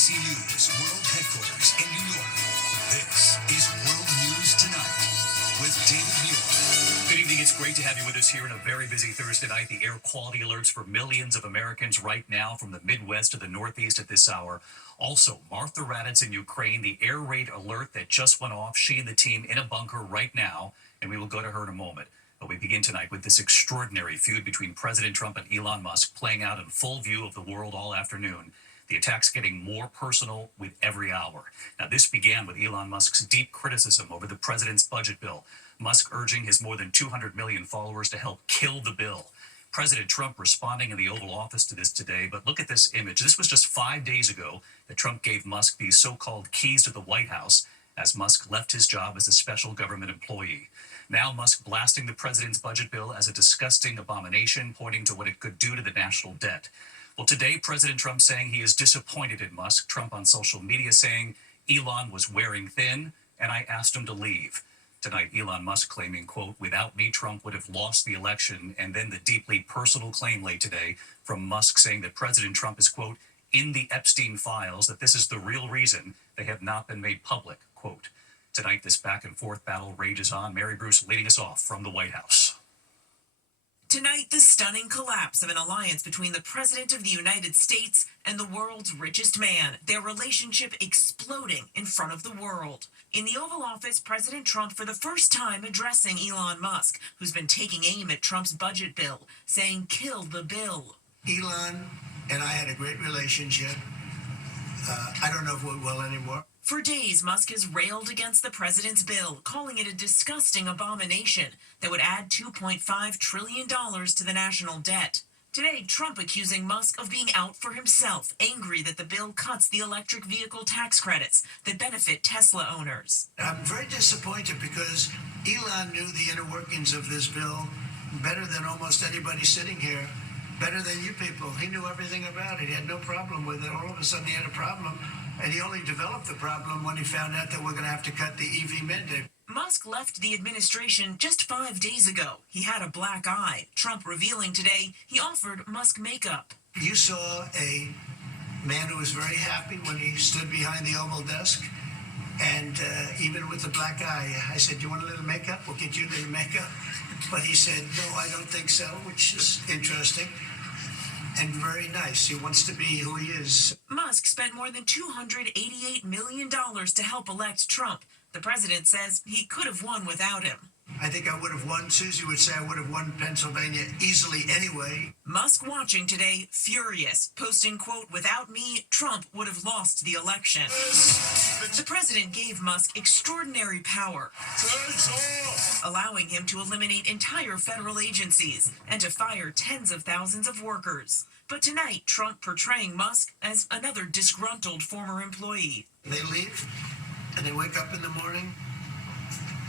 NBC News World Headquarters in New York. This is World News Tonight with David Muir. Good evening. It's great to have you with us here on a very busy Thursday night. The air quality alerts for millions of Americans right now from the Midwest to the Northeast at this hour. Also, Martha Raddatz in Ukraine, the air raid alert that just went off. She and the team in a bunker right now, and we will go to her in a moment. But we begin tonight with this extraordinary feud between President Trump and Elon Musk playing out in full view of the world all afternoon. The attacks getting more personal with every hour. Now, this began with Elon Musk's deep criticism over the president's budget bill. Musk urging his more than 200 million followers to help kill the bill. President Trump responding in the Oval Office to this today. But look at this image. This was just 5 days ago that Trump gave Musk these so-called keys to the White House as Musk left his job as a special government employee. Now Musk blasting the president's budget bill as a disgusting abomination, pointing to what it could do to the national debt. Well, today, President Trump saying he is disappointed in Musk. Trump on social media saying Elon was wearing thin, and I asked him to leave. Tonight, Elon Musk claiming, quote, without me, Trump would have lost the election. And then the deeply personal claim late today from Musk saying that President Trump is, quote, in the Epstein files, that this is the real reason they have not been made public, quote. Tonight, this back and forth battle rages on. Mary Bruce leading us off from the White House. Tonight, the stunning collapse of an alliance between the President of the United States and the world's richest man, their relationship exploding in front of the world. In the Oval Office, President Trump for the first time addressing Elon Musk, who's been taking aim at Trump's budget bill, saying, kill the bill. Elon and I had a great relationship. I don't know if we will anymore. For days, Musk has railed against the president's bill, calling it a disgusting abomination that would add $2.5 trillion to the national debt. Today, Trump accusing Musk of being out for himself, angry that the bill cuts the electric vehicle tax credits that benefit Tesla owners. I'm very disappointed because Elon knew the inner workings of this bill better than almost anybody sitting here, better than you people. He knew everything about it. He had no problem with it. All of a sudden, he had a problem. And he only developed the problem when he found out that we're going to have to cut the EV mandate. Musk left the administration just 5 days ago. He had a black eye. Trump revealing today he offered Musk makeup. You saw a man who was very happy when he stood behind the Oval desk. And even with the black eye, I said, do you want a little makeup? We'll get you a little makeup. But he said, no, I don't think so, which is interesting. And very nice. He wants to be who he is. Musk spent more than $288 million to help elect Trump. The president says he could have won without him. I think I would have won. Susie would say I would have won Pennsylvania easily anyway. Musk watching today, furious, posting, quote, without me, Trump would have lost the election. The president gave Musk extraordinary power, allowing him to eliminate entire federal agencies and to fire tens of thousands of workers. But tonight, Trump portraying Musk as another disgruntled former employee. They leave, and they wake up in the morning,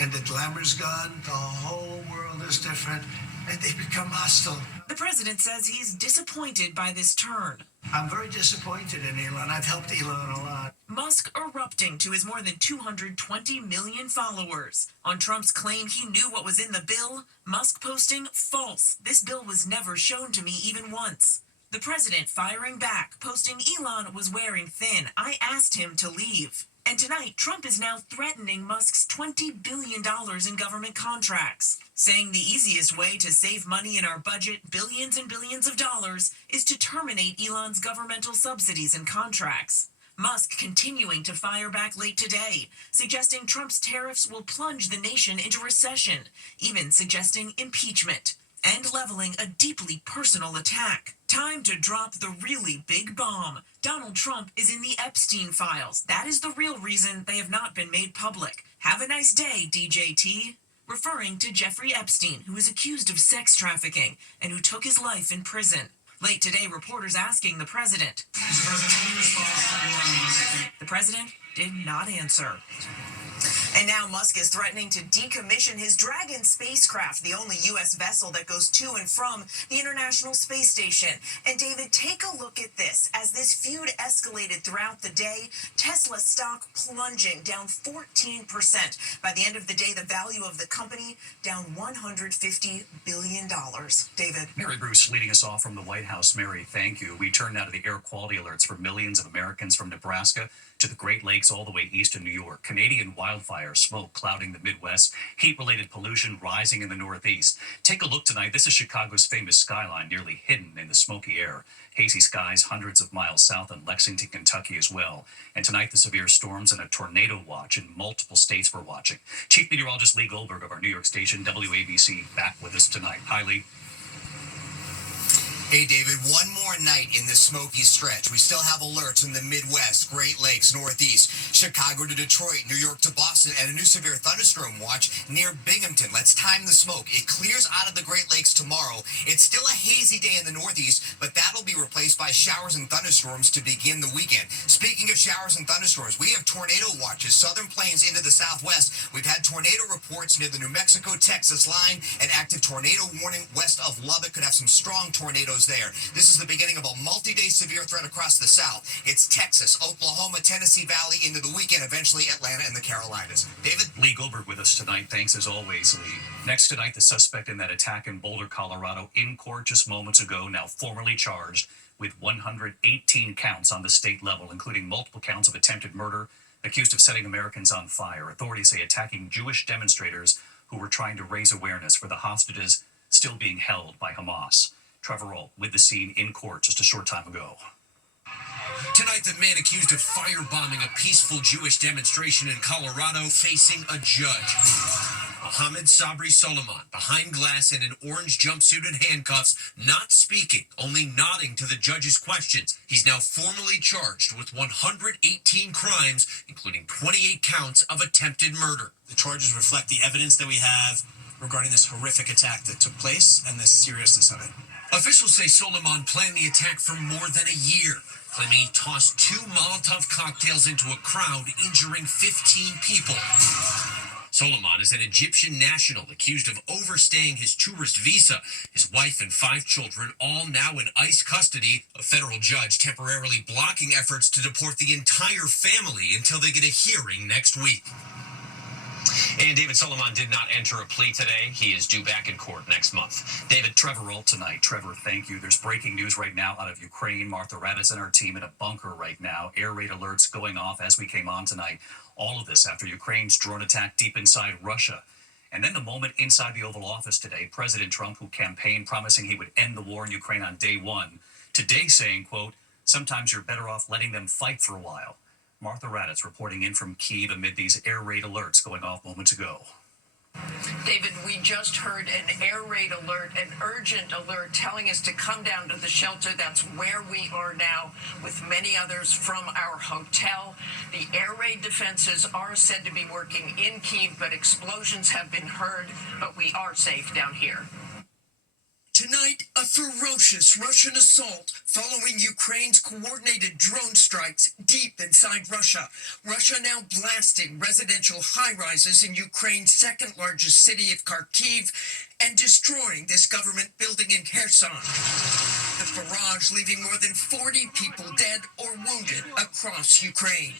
and the glamour's gone, the whole world is different, and they become hostile. The president says he's disappointed by this turn. I'm very disappointed in Elon. I've helped Elon a lot. Musk erupting to his more than 220 million followers. On Trump's claim he knew what was in the bill, Musk posting, false. This bill was never shown to me even once. The president firing back, posting Elon was wearing thin. I asked him to leave. And tonight, Trump is now threatening Musk's $20 billion in government contracts, saying the easiest way to save money in our budget, billions and billions of dollars, is to terminate Elon's governmental subsidies and contracts. Musk continuing to fire back late today, suggesting Trump's tariffs will plunge the nation into recession, even suggesting impeachment, and leveling a deeply personal attack. Time to drop the really big bomb. Donald Trump is in the Epstein files. That is the real reason they have not been made public. Have a nice day, DJT. Referring to Jeffrey Epstein, who is accused of sex trafficking and who took his life in prison. Late today, reporters asking the president. The president did not answer. And now Musk is threatening to decommission his Dragon spacecraft, the only U.S. vessel that goes to and from the International Space Station. And David, take a look at this. As this feud escalated throughout the day, Tesla stock plunging down 14%. By the end of the day, the value of the company down $150 billion. David. Mary Bruce leading us off from the White House. Mary, thank you. We turn now to the air quality alerts for millions of Americans from Nebraska to the Great Lakes all the way east to New York. Canadian wildfire smoke clouding the Midwest, heat-related pollution rising in the Northeast. Take a look tonight. This is Chicago's famous skyline, nearly hidden in the smoky air. Hazy skies hundreds of miles south in Lexington, Kentucky as well. And tonight, the severe storms and a tornado watch in multiple states we're watching. Chief Meteorologist Lee Goldberg of our New York station, WABC, back with us tonight. Hi, Lee. Hey, David, one more night in the smoky stretch. We still have alerts in the Midwest, Great Lakes, Northeast, Chicago to Detroit, New York to Boston, and a new severe thunderstorm watch near Binghamton. Let's time the smoke. It clears out of the Great Lakes tomorrow. It's still a hazy day in the Northeast, but that'll be replaced by showers and thunderstorms to begin the weekend. Speaking of showers and thunderstorms, we have tornado watches, southern plains into the southwest. We've had tornado reports near the New Mexico-Texas line, an active tornado warning west of Lubbock. Could have some strong tornadoes there. This is the beginning of a multi-day severe threat across the south. It's Texas, Oklahoma, Tennessee Valley into the weekend, eventually Atlanta and the Carolinas. David? Lee Goldberg with us tonight. Thanks as always, Lee. Next tonight, the suspect in that attack in Boulder, Colorado, in court just moments ago, now formally charged with 118 counts on the state level, including multiple counts of attempted murder, accused of setting Americans on fire. Authorities say attacking Jewish demonstrators who were trying to raise awareness for the hostages still being held by Hamas. Trevor Roll with the scene in court just a short time ago. Tonight, the man accused of firebombing a peaceful Jewish demonstration in Colorado facing a judge. Mohammed Sabri Soliman, behind glass in an orange jumpsuit and handcuffs, not speaking, only nodding to the judge's questions. He's now formally charged with 118 crimes, including 28 counts of attempted murder. The charges reflect the evidence that we have regarding this horrific attack that took place and the seriousness of it. Officials say Soliman planned the attack for more than a year, claiming he tossed 2 Molotov cocktails into a crowd, injuring 15 people. Soliman is an Egyptian national accused of overstaying his tourist visa. His wife and 5 children all now in ICE custody. A federal judge temporarily blocking efforts to deport the entire family until they get a hearing next week. And David Soliman did not enter a plea today. He is due back in court next month. David, Trevor Roll tonight. Trevor, thank you. There's breaking news right now out of Ukraine. Martha Raddatz and our team in a bunker right now. Air raid alerts going off as we came on tonight. All of this after Ukraine's drone attack deep inside Russia. And then the moment inside the Oval Office today, President Trump, who campaigned promising he would end the war in Ukraine on day one, today saying, quote, sometimes you're better off letting them fight for a while. Martha Raddatz reporting in from Kyiv amid these air raid alerts going off moments ago. David, we just heard an air raid alert, an urgent alert telling us to come down to the shelter. That's where we are now with many others from our hotel. The air raid defenses are said to be working in Kyiv, but explosions have been heard, but we are safe down here. Tonight, a ferocious Russian assault following Ukraine's coordinated drone strikes deep inside Russia. Russia now blasting residential high-rises in Ukraine's second-largest city of Kharkiv and destroying this government building in Kherson. The barrage leaving more than 40 people dead or wounded across Ukraine.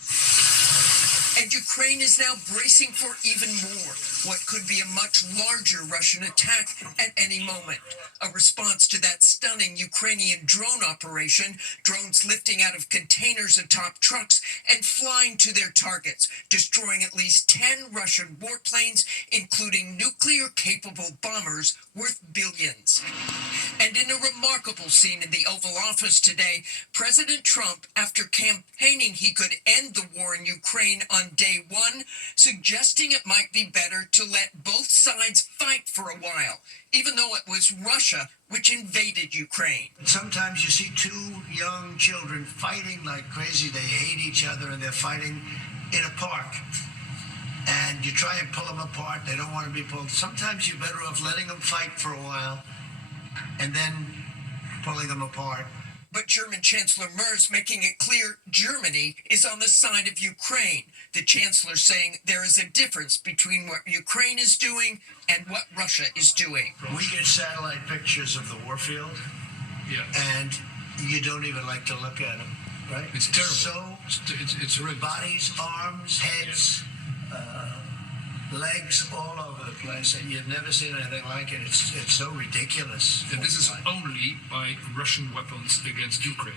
And Ukraine is now bracing for even more, what could be a much larger Russian attack at any moment. A response to that stunning Ukrainian drone operation, drones lifting out of containers atop trucks and flying to their targets, destroying at least 10 Russian warplanes, including nuclear-capable bombers worth billions. And in a remarkable scene in the Oval Office today, President Trump, after campaigning he could end the war in Ukraine on day one, suggesting it might be better to let both sides fight for a while, even though it was Russia which invaded Ukraine. Sometimes you see 2 young children fighting like crazy. They hate each other and they're fighting in a park. And you try and pull them apart. They don't want to be pulled. Sometimes you're better off letting them fight for a while and then pulling them apart. But German Chancellor Merz making it clear Germany is on the side of Ukraine. The Chancellor saying there is a difference between what Ukraine is doing and what Russia is doing. We get satellite pictures of the warfield, and you don't even like to look at them, right? It's terrible. It's horrific. Bodies, arms, heads, legs all over the place, and you've never seen anything like it. It's so ridiculous. And this is only by Russian weapons against Ukraine.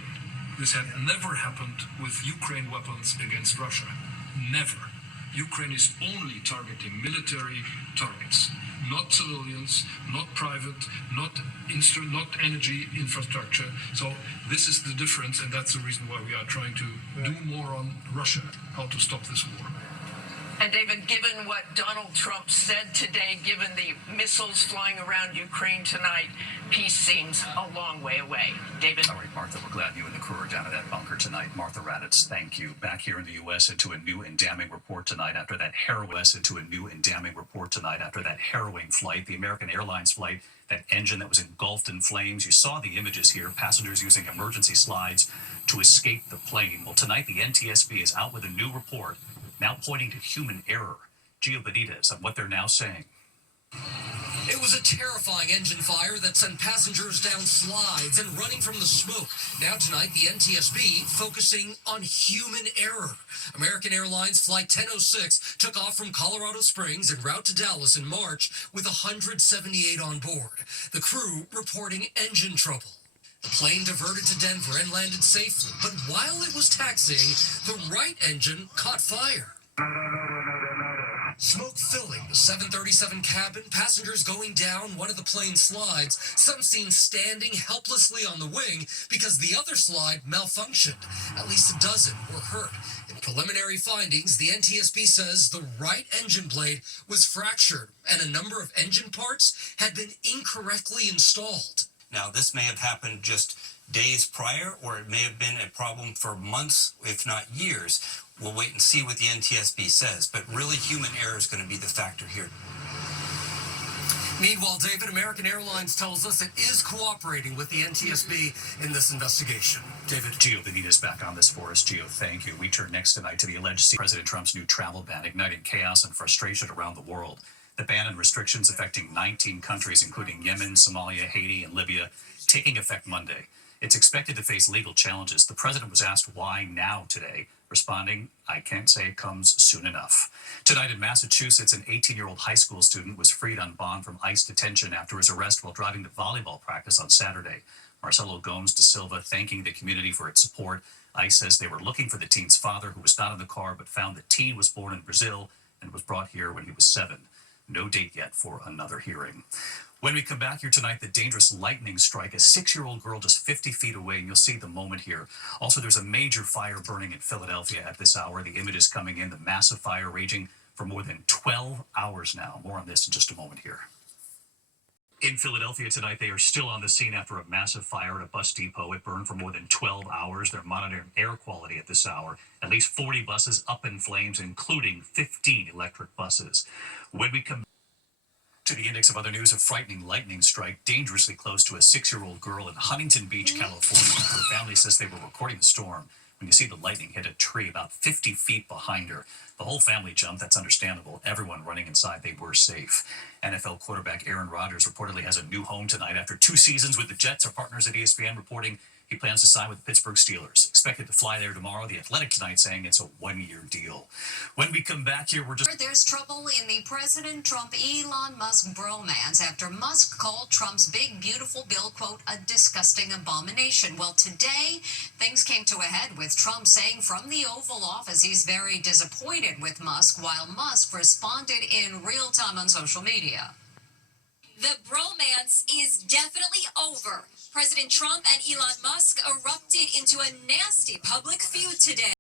This had never happened with Ukraine weapons against Russia. Never. Ukraine is only targeting military targets, not civilians, not private, not energy infrastructure. So this is the difference, and that's the reason why we are trying to do more on Russia, how to stop this war. And David, given what Donald Trump said today, given the missiles flying around Ukraine tonight, peace seems a long way away. David? All right, Martha, we're glad you and the crew are down at that bunker tonight. Martha Raddatz, thank you. Back here in the U.S. into a new and damning report tonight after that harrowing flight, the American Airlines flight, that engine that was engulfed in flames. You saw the images here, passengers using emergency slides to escape the plane. Well, tonight the NTSB is out with a new report, now pointing to human error. Gio Benitez on what they're now saying. It was a terrifying engine fire that sent passengers down slides and running from the smoke. Now tonight, the NTSB focusing on human error. American Airlines Flight 1006 took off from Colorado Springs en route to Dallas in March with 178 on board. The crew reporting engine trouble. The plane diverted to Denver and landed safely, but while it was taxiing, the right engine caught fire. Smoke filling the 737 cabin, passengers going down one of the plane's slides, some seen standing helplessly on the wing because the other slide malfunctioned. At least a dozen were hurt. In preliminary findings, the NTSB says the right engine blade was fractured and a number of engine parts had been incorrectly installed. Now, this may have happened just days prior, or it may have been a problem for months, if not years. We'll wait and see what the NTSB says, but really human error is going to be the factor here. Meanwhile, David, American Airlines tells us it is cooperating with the NTSB in this investigation. David. Gio Benitez back on this for us. Gio, thank you. We turn next tonight to the alleged President Trump's new travel ban, igniting chaos and frustration around the world. The ban and restrictions affecting 19 countries, including Yemen, Somalia, Haiti, and Libya, taking effect Monday. It's expected to face legal challenges. The president was asked why now today, responding, "I can't say it comes soon enough." Tonight in Massachusetts, an 18-year-old high school student was freed on bond from ICE detention after his arrest while driving to volleyball practice on Saturday. Marcelo Gomes da Silva thanking the community for its support. ICE says they were looking for the teen's father, who was not in the car, but found the teen was born in Brazil and was brought here when he was 7. No date yet for another hearing. When we come back here tonight, the dangerous lightning strike, a 6-year-old girl just 50 feet away, and you'll see the moment here. Also, there's a major fire burning in Philadelphia at this hour. The images coming in, the massive fire raging for more than 12 hours now. More on this in just a moment here. In Philadelphia tonight, they are still on the scene after a massive fire at a bus depot. It burned for more than 12 hours. They're monitoring air quality at this hour. At least 40 buses up in flames, including 15 electric buses. When we come to the index of other news, a frightening lightning strike dangerously close to a 6-year-old girl in Huntington Beach, California. Her family says they were recording the storm when you see the lightning hit a tree about 50 feet behind her. The whole family jumped. That's understandable. Everyone running inside, they were safe. NFL quarterback Aaron Rodgers reportedly has a new home tonight after 2 seasons with the Jets. Our partners at ESPN reporting he plans to sign with the Pittsburgh Steelers. Expected to fly there tomorrow. The Athletic tonight saying it's a 1-year deal. When we come back here, There's trouble in the President Trump-Elon Musk bromance after Musk called Trump's big, beautiful bill, quote, a disgusting abomination. Well, today, things came to a head with Trump saying from the Oval Office he's very disappointed with Musk, while Musk responded in real time on social media. The bromance is definitely over. President Trump and Elon Musk erupted into a nasty public feud today.